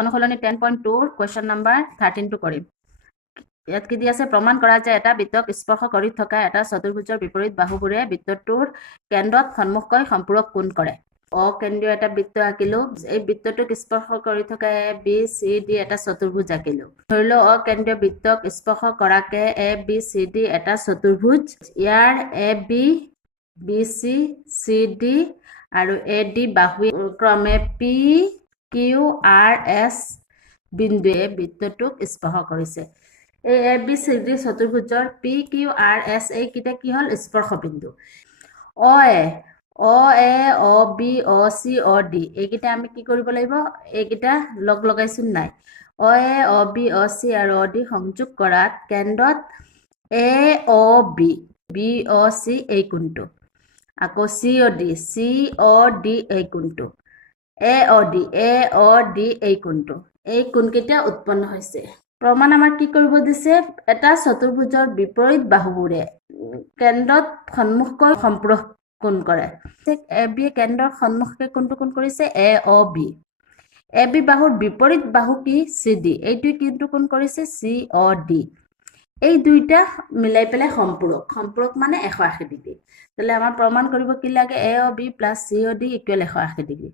অনুশীলনী 10.2 question number 13 কৰিম ইয়াত কি দি আছে প্ৰমাণ কৰা যে এটা বৃত্তক স্পৰ্শ কৰি থকা এটা চতুৰ্ভুজৰ বিপৰীত বাহুবোৰে বৃত্তটোৰ কেন্দ্ৰত সন্মুখকৈ সম্পূৰক কোণ কৰে অকেন্দ্ৰীয় এটা বৃত্ত আঁকিলো এই বৃত্তটোক স্পৰ্শ কৰি থকা এ বি চি ডি এটা চতুৰ্ভুজ আঁকিলো ধৰি লও অকেন্দ্ৰীয় বৃত্তক স্পৰ্শ কৰাকে এ বি চি ডি এটা চতুৰ্ভুজ ইয়াৰ A B B C C D আৰু এ ডি বাহু ক্ৰমে পি কিউ আৰ এছ বিন্দুৱে বৃত্তটোক স্পৰ্শ কৰিছে এই এ বি চি ডি চতুৰ্ভুজৰ পি কিউ আৰ এছ এইকেইটা কি হ'ল স্পৰ্শ বিন্দু O A O B O C O D এইকেইটা আমি কি কৰিব লাগিব এইকেইটা লগ লগাইছো নাই অ A O B O C আৰু অ ডি সংযোগ কৰাত কেন্দ্ৰত এ O B B O C এই কোণটো আকৌ চি অ ডি এই কোণটো এ অ ডি এই কোণটো এই কোণকেইটা উৎপন্ন হৈছে প্ৰমাণ আমাৰ কি কৰিব দিছে এটা চতুৰ্ভুজৰ বিপৰীত বাহুবোৰে কেন্দ্ৰত সন্মুখকৈ সম্পূৰক কোণ কৰে এ বি কেন্দ্ৰৰ সন্মুখে কোনটো কোণ কৰিছে এ অ বি বাহুৰ বিপৰীত বাহু কি চি ডি এইটোৱে কিন্তু কোণ কৰিছে চি অ ডি এই দুইটা মিলাই পেলাই সম্পূৰক মানে 180 ডিগ্ৰী তাহলে আমাৰ প্ৰমাণ কৰিব কি লাগে এ O B plus C O D equal 180 degree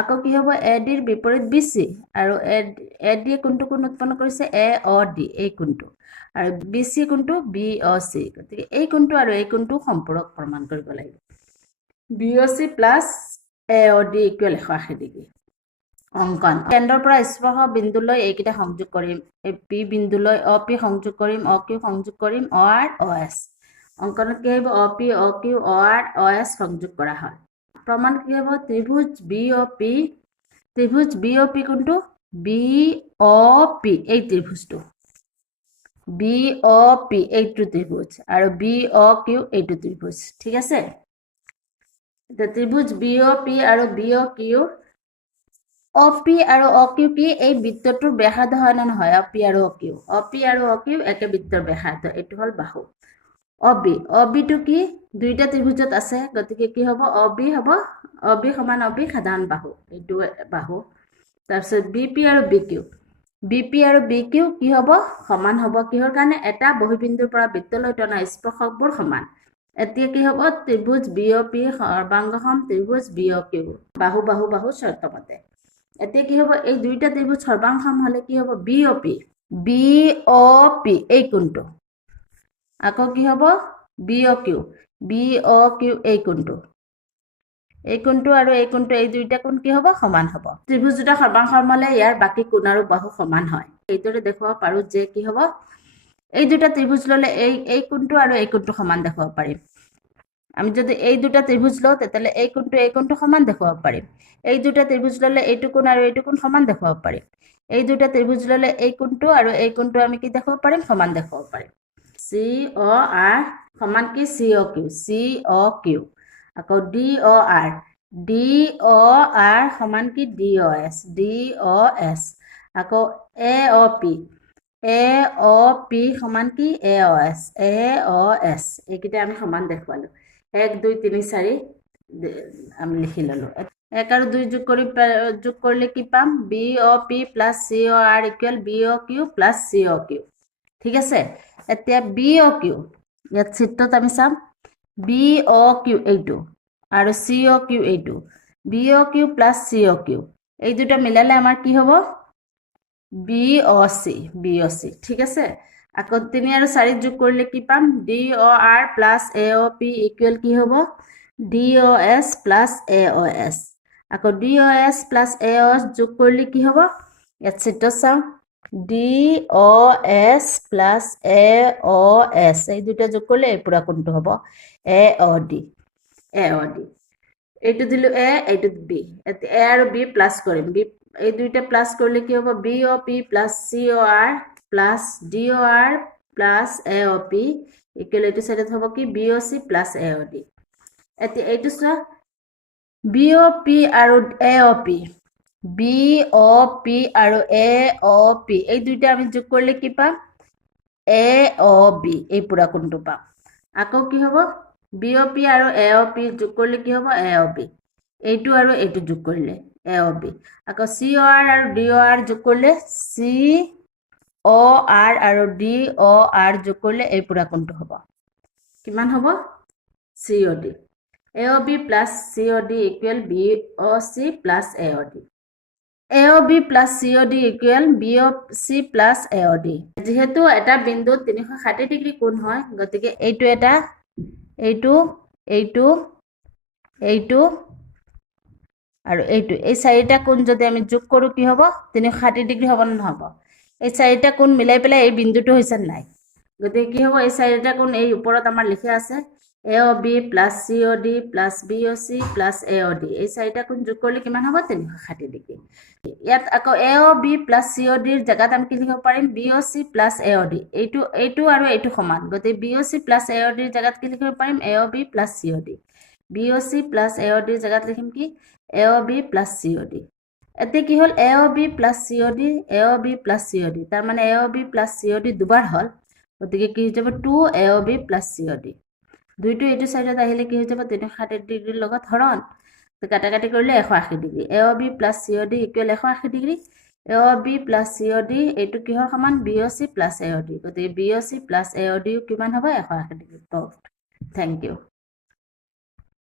আকৌ কি হ'ব এ ডিৰ বিপৰীত বি চি আৰু এ ডিয়ে কোনটো কোণ উৎপন্ন কৰিছে এ অ ডি এই কোণটো আৰু B C কোণটো B O C গতিকে এই কোণটো আৰু এই কোণটো সম্পূৰক প্ৰমাণ কৰিব লাগিব B O C plus A O D equal 180 degree অংকন কেন্দ্ৰৰ পৰা স্পৰ্শ বিন্দুলৈ এইকেইটা সংযোগ কৰিম এই পি বিন্দুলৈ অ পি সংযোগ কৰিম অ কিউ সংযোগ কৰিম অ আৰ অ এছ অংকনত কি আহিব অ পি অ কিউ অ আৰ অ এছ সংযোগ কৰা হয় প্ৰমাণ কি হ'ব ত্ৰিভুজ বি অ পি কোনটো বি অ পি এই ত্ৰিভুজটো বি অ পি এইটো ত্ৰিভুজ আৰু বি অ কিউ এইটো ত্ৰিভুজ ঠিক আছে ত্ৰিভুজ বি অ পি আৰু বি অ কিউ অ পি আৰু অ কিউ কি এই বৃত্তটোৰ ব্যাসাৰ্ধ হয় না নহয় অ পি আৰু অ কিউ একে বৃত্তৰ ব্যাসাৰ্ধ এইটো হ'ল বাহু অ বিটো কি দুইটা ত্ৰিভুজত আছে গতিকে কি হ'ব অ বি সমান অ বি সাধাৰণ বাহু এইটো বাহু তাৰপিছত বি পি আৰু বি কিউ কি হ'ব সমান হ'ব কিহৰ কাৰণে এটা বহিবিন্দুৰ পৰা বৃত্তলৈ টনা স্পৰ্শকবোৰ সমান এতিয়া কি হ'ব ত্ৰিভুজ বি অ পি সৰ্বাংগসম ত্ৰিভুজ বি অ কিউ বাহু চৰ্তমতে এতিয়া কি হ'ব এই দুইটা ত্ৰিভুজ সৰ্বাংগসম হলে কি হ'ব বি অ পি এই কোণটো আকৌ কি হ'ব বি অ কিউ এই কোণটো আৰু এই কোণটো এই দুইটা কোণ কি হ'ব সমান হ'ব ত্ৰিভুজ দুটা সৰ্বাংগসম হলে ইয়াৰ বাকী কোণ আৰু বাহু সমান হয় এইদৰে দেখুৱাব পাৰো যে কি হ'ব এই দুটা ত্ৰিভুজ ললে এই কোণটো আৰু এই কোণটো সমান দেখুৱাব পাৰিম আমি যদি এই দুটা ত্ৰিভুজ লওঁ তেতিয়াহ'লে এই কোণটো সমান দেখুৱাব পাৰিম এই দুটা ত্ৰিভুজ ললে এইটো কোণ আৰু এইটো কোণ সমান দেখুৱাব পাৰিম এই দুটা ত্ৰিভুজ ললে এই কোণটো আৰু এই কোণটো আমি কি দেখুৱাব পাৰিম সমান দেখুৱাব পাৰিম চি অ আৰ সমান কি চি অ কিউ আকৌ ডি অ আৰ সমান কি ডি অ এছ আকৌ এ অ পি সমান কি এ অ এছ এইকেইটা আমি সমান দেখুৱালো 1 2 3 4 আমি লিখি ললো 1 আৰু 2 যোগ কৰিলে কি পাম B O P plus C O R equal B অ কিউ প্লাছ চি অ কিউ ঠিক আছে এতিয়া বি অ কিউ ইয়াত চিত্ৰত আমি চাম বি অ কিউ এইটো আৰু চি অ কিউ এইটো বি অ কিউ প্লাছ চি অ কিউ এই দুটা মিলালে আমাৰ কি হ'ব বি অ চি ঠিক আছে আকৌ 3 আৰু 4 যোগ কৰিলে কি পাম D O R plus A O P equal কি হ'ব D O S plus A O S আকৌ D O S plus A O S যোগ কৰিলে কি হ'ব ইয়াত চিত্ৰত চাওঁ D O S plus A O S এই দুটা যোগ কৰিলে এই পুৰা কোণটো হ'ব এ অ ডি এইটো দিলো এ এইটো বি এ আৰু বি প্লাছ কৰিম বি এই দুইটা প্লাছ কৰিলে কি হ'ব B O P plus C O R plus D O R plus A O P equal এইটো চাইডত হ'ব কি B O C plus A O D এতিয়া এইটো চোৱা বি অ পি আৰু এ অ পি এই দুইটা আমি যোগ কৰিলে কি পাম এ অ বি এই পুৰা কোণটো পাম আকৌ কি হ'ব বি অ পি আৰু এ অ পি যোগ কৰিলে কি হ'ব এ অ বি এইটো আৰু এইটো যোগ কৰিলে এ অ বি আকৌ চি অ আৰ আৰু ডি অ আৰ যোগ কৰিলে চি অ আৰ আৰু ডি অ আৰ যোগ কৰিলে এই পুৰা কোণটো হ'ব কিমান হ'ব C O D A O B plus C O D equal B O C plus A O D A O B plus C O D equal B O C plus A O D যিহেতু এটা বিন্দুত 360 degree কোণ হয় গতিকে এইটো এটা এইটো এইটো এইটো আৰু এইটো এই চাৰিটা কোণ যদি আমি যোগ কৰোঁ কি হ'ব 360 ডিগ্ৰী হ'ব নে নহ'ব এই চাৰিটা কোণ মিলাই পেলাই এই বিন্দুটো হৈছে নাই গতিকে কি হ'ব এই চাৰিটা কোণ এই ওপৰত আমাৰ লিখা আছে এ O B plus C O D plus B O C plus A O D এই চাৰিটা কোণ যোগ কৰিলে কিমান হ'ব 360 ডিগ্ৰী ইয়াত আকৌ এ অ বি প্লাছ চি অ ডিৰ জেগাত আমি কি লিখিব পাৰিম B O C plus A O D এইটো আৰু এইটো সমান গতিকে B O C plus A অ ডিৰ জেগাত কি লিখিব পাৰিম এ O B plus C O D B O C plus A অ ডিৰ জেগাত লিখিম কি এ O B plus C O D এতিয়া কি হ'ল এ O B plus C O D A O B plus C O D তাৰমানে A O B plus C O D দুবাৰ হ'ল গতিকে কি হৈ যাব 2 A O B plus C O D দুইটো এইটো চাইডত আহিলে কি হৈ যাব 360 ডিগ্ৰীৰ লগত হৰণ কাটাকাটি কৰিলে 180 ডিগ্ৰী এ O B plus C O D equal 180 degree এ O B plus C O D এইটো কিহৰ সমান B O C plus A O D গতিকে B O C plus A অ ডিও কিমান হ'ব 180 ডিগ্ৰী থেংক ইউ